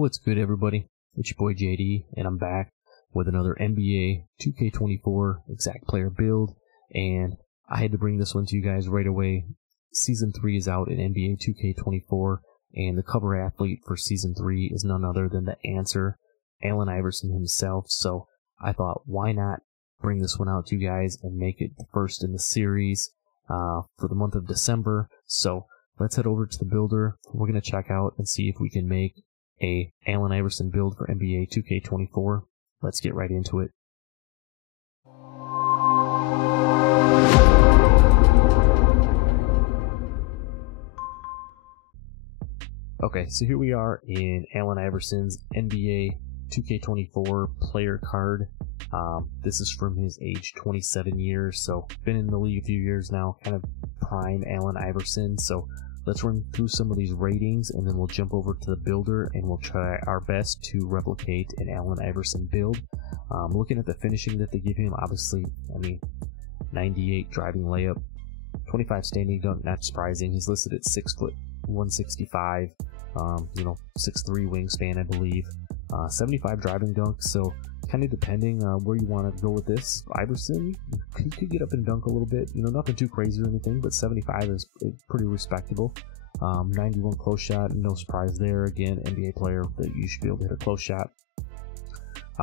What's good, everybody? It's your boy JD, and I'm back with another NBA 2K24 exact player build, and I had to bring this one to you guys right away. Season 3 is out in NBA 2K24, and the cover athlete for Season 3 is none other than the answer, Allen Iverson himself, so I thought, why not bring this one out to you guys and make it the first in the series for the month of December. So let's head over to the builder. We're going to check out and see if we can make a Allen Iverson build for NBA 2K24. Let's get right into it. Okay, so here we are in Allen Iverson's NBA 2K24 player card. This is from his age 27 years, so been in the league a few years now, kind of prime Allen Iverson. So let's run through some of these ratings, and then we'll jump over to the builder, and we'll try our best to replicate an Allen Iverson build. Looking at the finishing that they give him, obviously, 98 driving layup, 25 standing dunk, not surprising. He's listed at 6 foot 165, 6'3" wingspan, I believe. 75 driving dunk, so kind of depending where you want to go with this. Iverson, he could get up and dunk a little bit, nothing too crazy or anything, but 75 is pretty respectable. 91 close shot, no surprise there. Again, NBA player that you should be able to hit a close shot.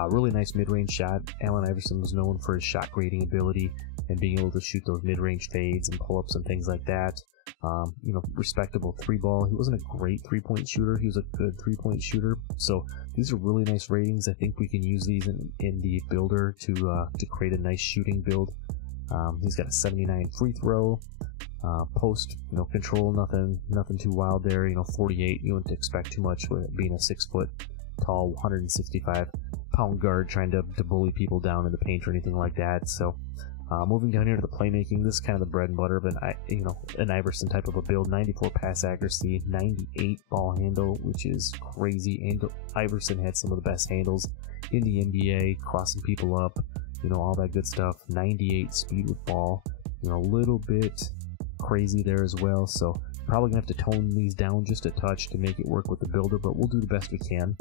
Really nice mid-range shot. Allen Iverson was known for his shot creating ability and being able to shoot those mid-range fades and pull-ups and things like that. Respectable 3-ball. He wasn't a great 3-point shooter. He was a good 3-point shooter. So these are really nice ratings. I think we can use these in the builder to create a nice shooting build. He's got a 79 free throw. Post, control, nothing too wild there. 48. You wouldn't expect too much with being a 6 foot tall, 165 pound guard trying to bully people down in the paint or anything like that. So moving down here to the playmaking, this is kind of the bread and butter of an Iverson type of a build. 94 pass accuracy, 98 ball handle, which is crazy. And Iverson had some of the best handles in the NBA, crossing people up, all that good stuff. 98 speed with ball, a little bit crazy there as well. So probably gonna have to tone these down just a touch to make it work with the builder, but we'll do the best we can.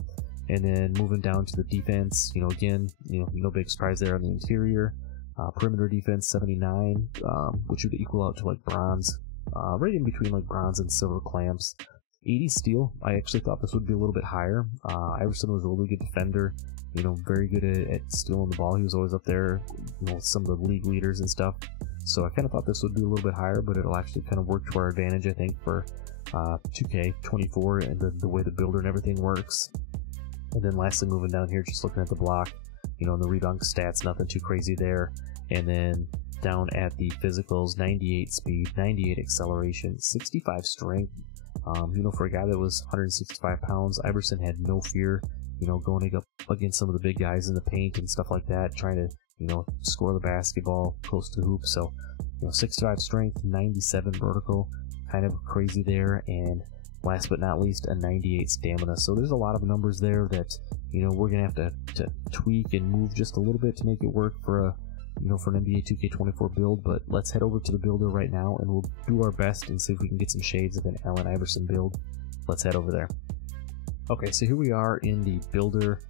And then moving down to the defense, again, no big surprise there on the interior. Perimeter defense 79, which would equal out to like bronze, right in between like bronze and silver clamps. 80 steal. I actually thought this would be a little bit higher. Iverson was a really good defender, very good at stealing the ball. He was always up there, with some of the league leaders and stuff. So I kind of thought this would be a little bit higher, but it'll actually kind of work to our advantage, I think, for 2K24 and the way the builder and everything works. And then lastly, moving down here, just looking at the block, and the rebound stats, nothing too crazy there. And then down at the physicals, 98 speed, 98 acceleration, 65 strength. For a guy that was 165 pounds, Iverson had no fear, going up against some of the big guys in the paint and stuff like that, trying to, score the basketball close to the hoop. So, 65 strength, 97 vertical, kind of crazy there. And last but not least, a 98 stamina. So there's a lot of numbers there that, we're going to have to tweak and move just a little bit to make it work for for an NBA 2K24 build. But let's head over to the builder right now, and we'll do our best and see if we can get some shades of an Allen Iverson build. Let's head over there. Okay, so here we are in the builder.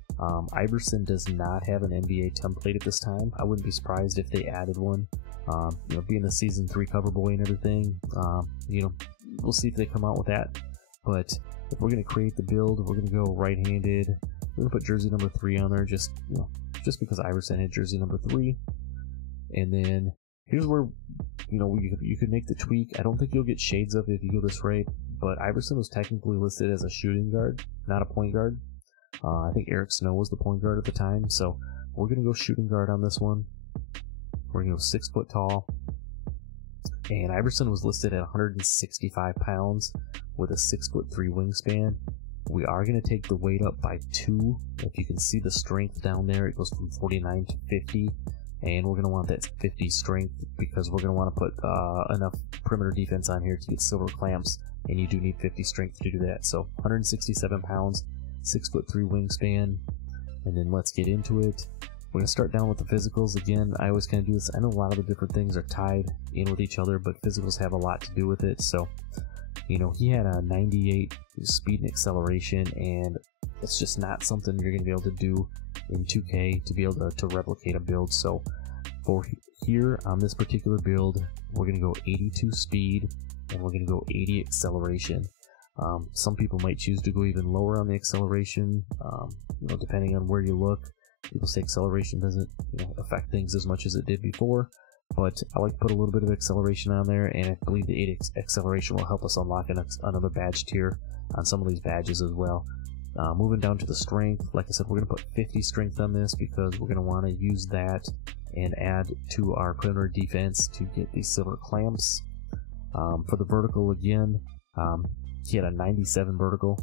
Iverson does not have an NBA template at this time. I wouldn't be surprised if they added one. Being the Season 3 cover boy and everything, we'll see if they come out with that. But if we're going to create the build, we're going to go right-handed. We're going to put jersey number 3 on there, just because Iverson had jersey number 3. And then here's where, you could make the tweak. I don't think you'll get shades of it if you go this right, but Iverson was technically listed as a shooting guard, not a point guard. I think Eric Snow was the point guard at the time, so we're going to go shooting guard on this one. We're going to go 6 foot tall. And Iverson was listed at 165 pounds with a 6'3" wingspan. We are going to take the weight up by 2. If you can see the strength down there, it goes from 49 to 50. And we're going to want that 50 strength because we're going to want to put enough perimeter defense on here to get silver clamps. And you do need 50 strength to do that. So 167 pounds, 6'3" wingspan. And then let's get into it. We're going to start down with the physicals. Again, I always kind of do this. I know a lot of the different things are tied in with each other, but physicals have a lot to do with it. So, he had a 98 speed and acceleration and it's just not something you're going to be able to do in 2K to be able to replicate a build. So for here on this particular build, we're going to go 82 speed and we're going to go 80 acceleration. Some people might choose to go even lower on the acceleration, you know, depending on where you look. People say acceleration doesn't, you know, affect things as much as it did before, but I like to put a little bit of acceleration on there, and I believe the 80 acceleration will help us unlock another badge tier on some of these badges as well. Moving down to the strength, like I said, we're going to put 50 strength on this because we're going to want to use that and add to our perimeter defense to get these silver clamps. For the vertical again, he had a 97 vertical.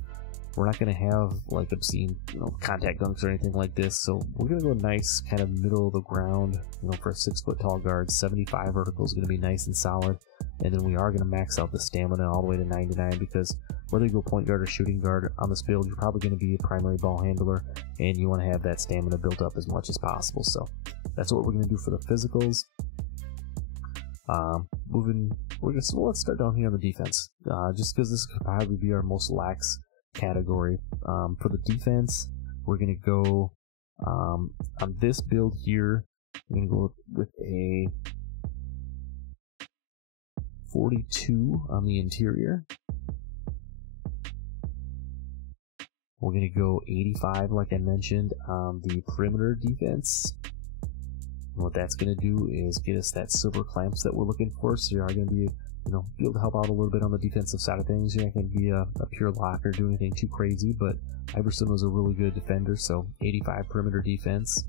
We're not going to have like obscene, you know, contact dunks or anything like this, so we're going to go nice kind of middle of the ground, you know, for a 6 foot tall guard. 75 vertical is going to be nice and solid, and then we are going to max out the stamina all the way to 99 because whether you go point guard or shooting guard on this build, you're probably going to be a primary ball handler, and you want to have that stamina built up as much as possible. So that's what we're going to do for the physicals. Let's start down here on the defense, just because this could probably be our most lax category. For the defense, we're going to go on this build here, we're going to go with a 42 on the interior. We're going to go 85, like I mentioned, on the perimeter defense. And what that's going to do is get us that silver clamps that we're looking for, so you are going to be, you know, be able to help out a little bit on the defensive side of things. You're not going to be a pure locker, do anything too crazy, but Iverson was a really good defender, so 85 perimeter defense.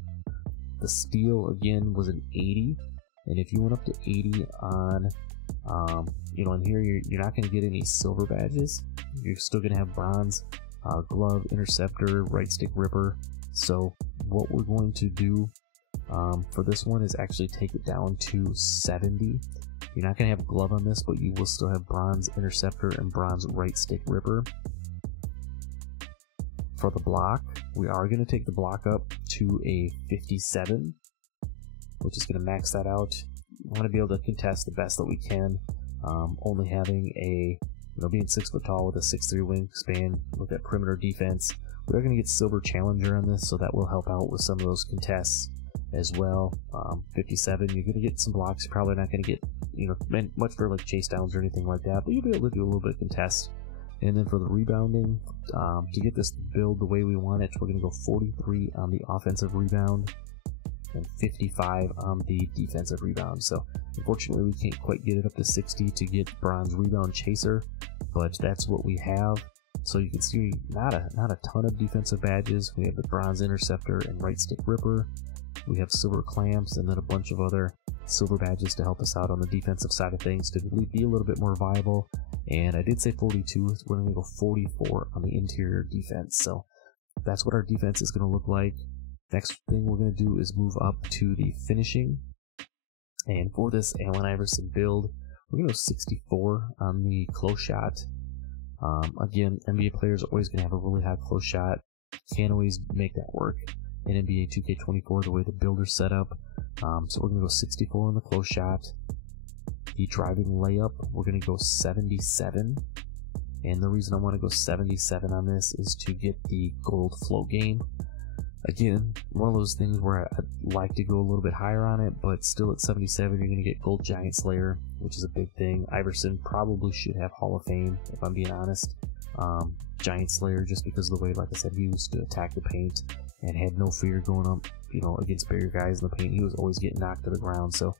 The steal, again, was an 80, and if you went up to 80 on, you know, in here, you're not going to get any silver badges. You're still going to have bronze, glove, interceptor, right stick ripper. So what we're going to do for this one is actually take it down to 70. You're not going to have glove on this, but you will still have bronze interceptor and bronze right stick ripper. For the block, we are going to take the block up to a 57, which is going to max that out. We want to be able to contest the best that we can. Only having a, you know, being 6 foot tall with a 6'3" wingspan with that perimeter defense, we are going to get silver challenger on this, so that will help out with some of those contests as well. 57, you're going to get some blocks. You're probably not going to get, you know, much for like chase downs or anything like that, but you'll be able to do a little bit of contest. And then for the rebounding, to get this build the way we want it, we're going to go 43 on the offensive rebound and 55 on the defensive rebound. So unfortunately we can't quite get it up to 60 to get bronze rebound chaser, but that's what we have. So you can see not a ton of defensive badges. We have the bronze interceptor and right stick ripper. We have silver clamps and then a bunch of other silver badges to help us out on the defensive side of things to be a little bit more viable. And I did say 42, we're going to go 44 on the interior defense. So that's what our defense is going to look like. Next thing we're going to do is move up to the finishing. And for this Allen Iverson build, we're going to go 64 on the close shot. Again, NBA players are always going to have a really high close shot. Can't always make that work in NBA 2K24 the way the builder's set up. So we're going to go 64 on the close shot. The driving layup, we're going to go 77. And the reason I want to go 77 on this is to get the gold flow game. Again, one of those things where I'd like to go a little bit higher on it, but still at 77 you're going to get gold giant slayer, which is a big thing. Iverson probably should have Hall of Fame, if I'm being honest. Giant slayer, just because of the way, like I said, he used to attack the paint and had no fear going up, you know, against bigger guys in the paint. He was always getting knocked to the ground. So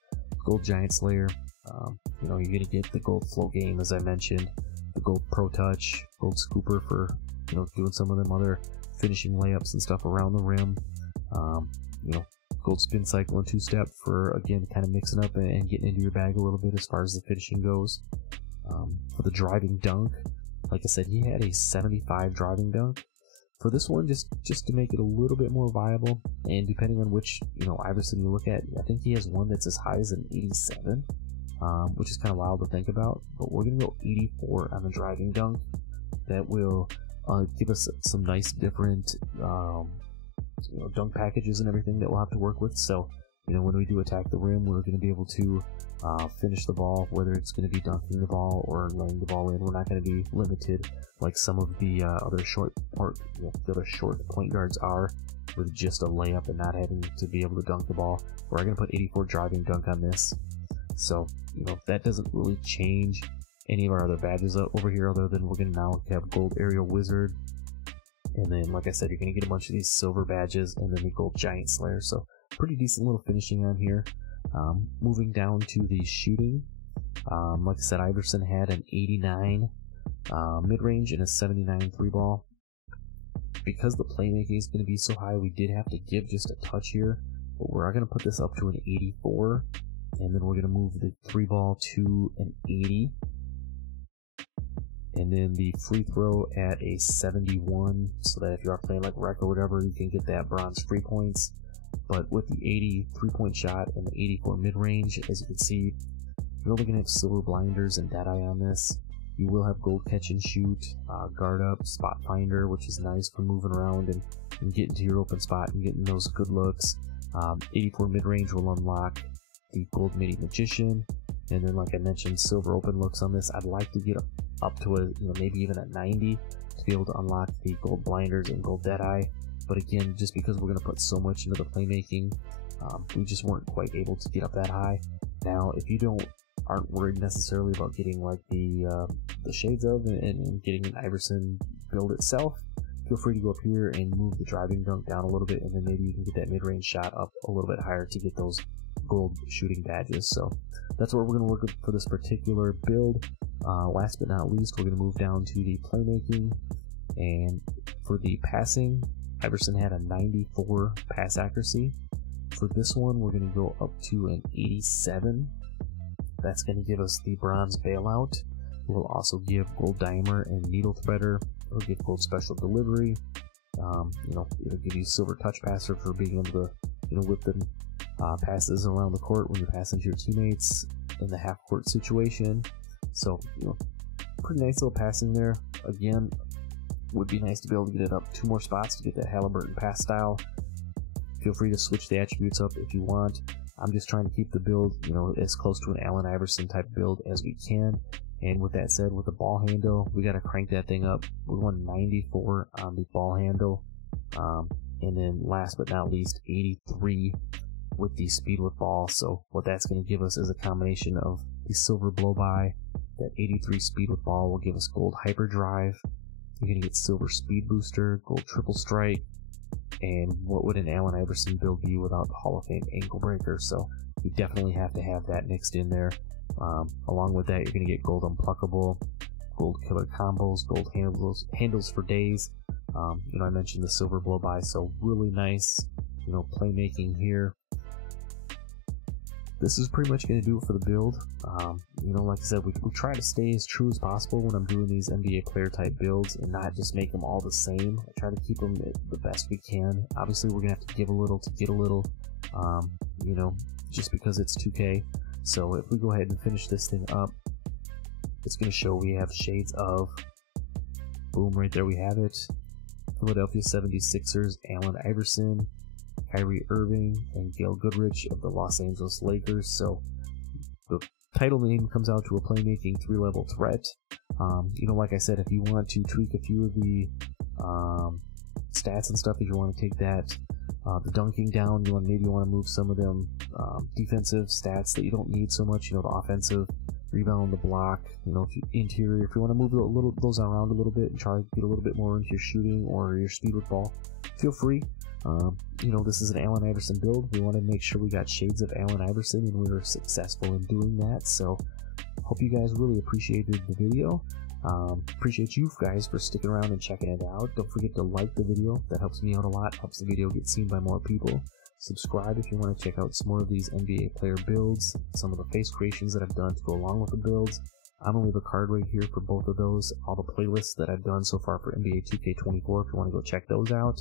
gold giant slayer, you know, you're going to get the gold flow game, as I mentioned, the gold pro touch, gold scooper for, you know, doing some of them other finishing layups and stuff around the rim. You know, gold spin cycle and two-step for, again, kind of mixing up and getting into your bag a little bit as far as the finishing goes. For the driving dunk, like I said, he had a 75 driving dunk. For this one, just to make it a little bit more viable, and depending on which, you know, Iverson you look at, I think he has one that's as high as an 87, which is kind of wild to think about. But we're going to go 84 on the driving dunk. That will give us some nice different you know, dunk packages and everything that we'll have to work with. So you know, when we do attack the rim, we're going to be able to finish the ball, whether it's going to be dunking the ball or laying the ball in. We're not going to be limited like some of the other short point guards are, with just a layup and not having to be able to dunk the ball. We're going to put 84 driving dunk on this. So, you know, that doesn't really change any of our other badges over here, other than we're going to now have gold aerial wizard. And then, like I said, you're going to get a bunch of these silver badges and then the gold giant slayer. So pretty decent little finishing on here. Moving down to the shooting. Like I said, Iverson had an 89 mid-range and a 79 3-ball. Because the playmaking is going to be so high, we did have to give just a touch here. But we're going to put this up to an 84. And then we're going to move the 3-ball to an 80. And then the free throw at a 71, so that if you are playing like rec or whatever, you can get that bronze free points. But with the 80 3-point shot and the 84 mid-range, as you can see, you're only going to have silver blinders and dead eye on this. You will have gold catch and shoot, guard up, spot finder, which is nice for moving around and getting to your open spot and getting those good looks. 84 mid-range will unlock the gold midi magician, and then, like I mentioned, silver open looks on this. I'd like to get up to a, you know, maybe even at 90 to be able to unlock the gold blinders and gold dead eye. But again, just because we're going to put so much into the playmaking, we just weren't quite able to get up that high. Now, if you aren't worried necessarily about getting like the shades of and getting an Iverson build itself, feel free to go up here and move the driving dunk down a little bit, and then maybe you can get that mid-range shot up a little bit higher to get those gold shooting badges. So that's what we're going to look at for this particular build. Last but not least, we're going to move down to the playmaking, and for the passing, Iverson had a 94 pass accuracy. For this one, we're going to go up to an 87. That's going to give us the bronze bailout. We'll also give gold dimer and needle threader. It'll give gold special delivery. You know, it'll give you silver touch passer for being able to, you know, whip them passes around the court when you're passing to your teammates in the half court situation. So, you know, pretty nice little passing there. Again, would be nice to be able to get it up 2 more spots to get that Halliburton pass style. Feel free to switch the attributes up if you want. I'm just trying to keep the build, you know, as close to an Allen Iverson type build as we can. And with that said, with the ball handle, we got to crank that thing up. We want 94 on the ball handle. And then last but not least, 83 with the speed with ball. So what that's going to give us is a combination of the silver blow by. That 83 speed with ball will give us gold hyperdrive. You're going to get silver speed booster, gold triple strike, and what would an Allen Iverson build be without the Hall of Fame ankle breaker? So you definitely have to have that mixed in there. Along with that, you're going to get gold unpluckable, gold killer combos, gold handles for days. You know, I mentioned the silver blow by, so really nice, you know, playmaking here. This is pretty much going to do it for the build. You know, like I said, we try to stay as true as possible when I'm doing these NBA player type builds and not just make them all the same. I try to keep them the best we can. Obviously, we're going to have to give a little to get a little, you know, just because it's 2K. So if we go ahead and finish this thing up, it's going to show we have shades of, boom, right there we have it, Philadelphia 76ers, Allen Iverson, Kyrie Irving, and Gail Goodrich of the Los Angeles Lakers. So the title name comes out to a playmaking 3-level threat. You know, like I said, if you want to tweak a few of the stats and stuff, if you want to take that, the dunking down, maybe you want to move some of them defensive stats that you don't need so much, you know, the offensive, rebound, the block, you know, if you interior, if you want to move those around a little bit and try to get a little bit more into your shooting or your speed with ball, feel free. You know, this is an Allen Iverson build. We want to make sure we got shades of Allen Iverson, and we were successful in doing that. So hope you guys really appreciated the video. Appreciate you guys for sticking around and checking it out. Don't forget to like the video. That helps me out a lot, helps the video get seen by more people. Subscribe if you want to check out some more of these NBA player builds, some of the face creations that I've done to go along with the builds. I'm going to leave a card right here for both of those, all the playlists that I've done so far for NBA 2K24 if you want to go check those out.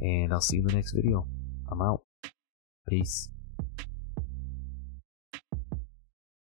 And I'll see you in the next video. I'm out. Peace.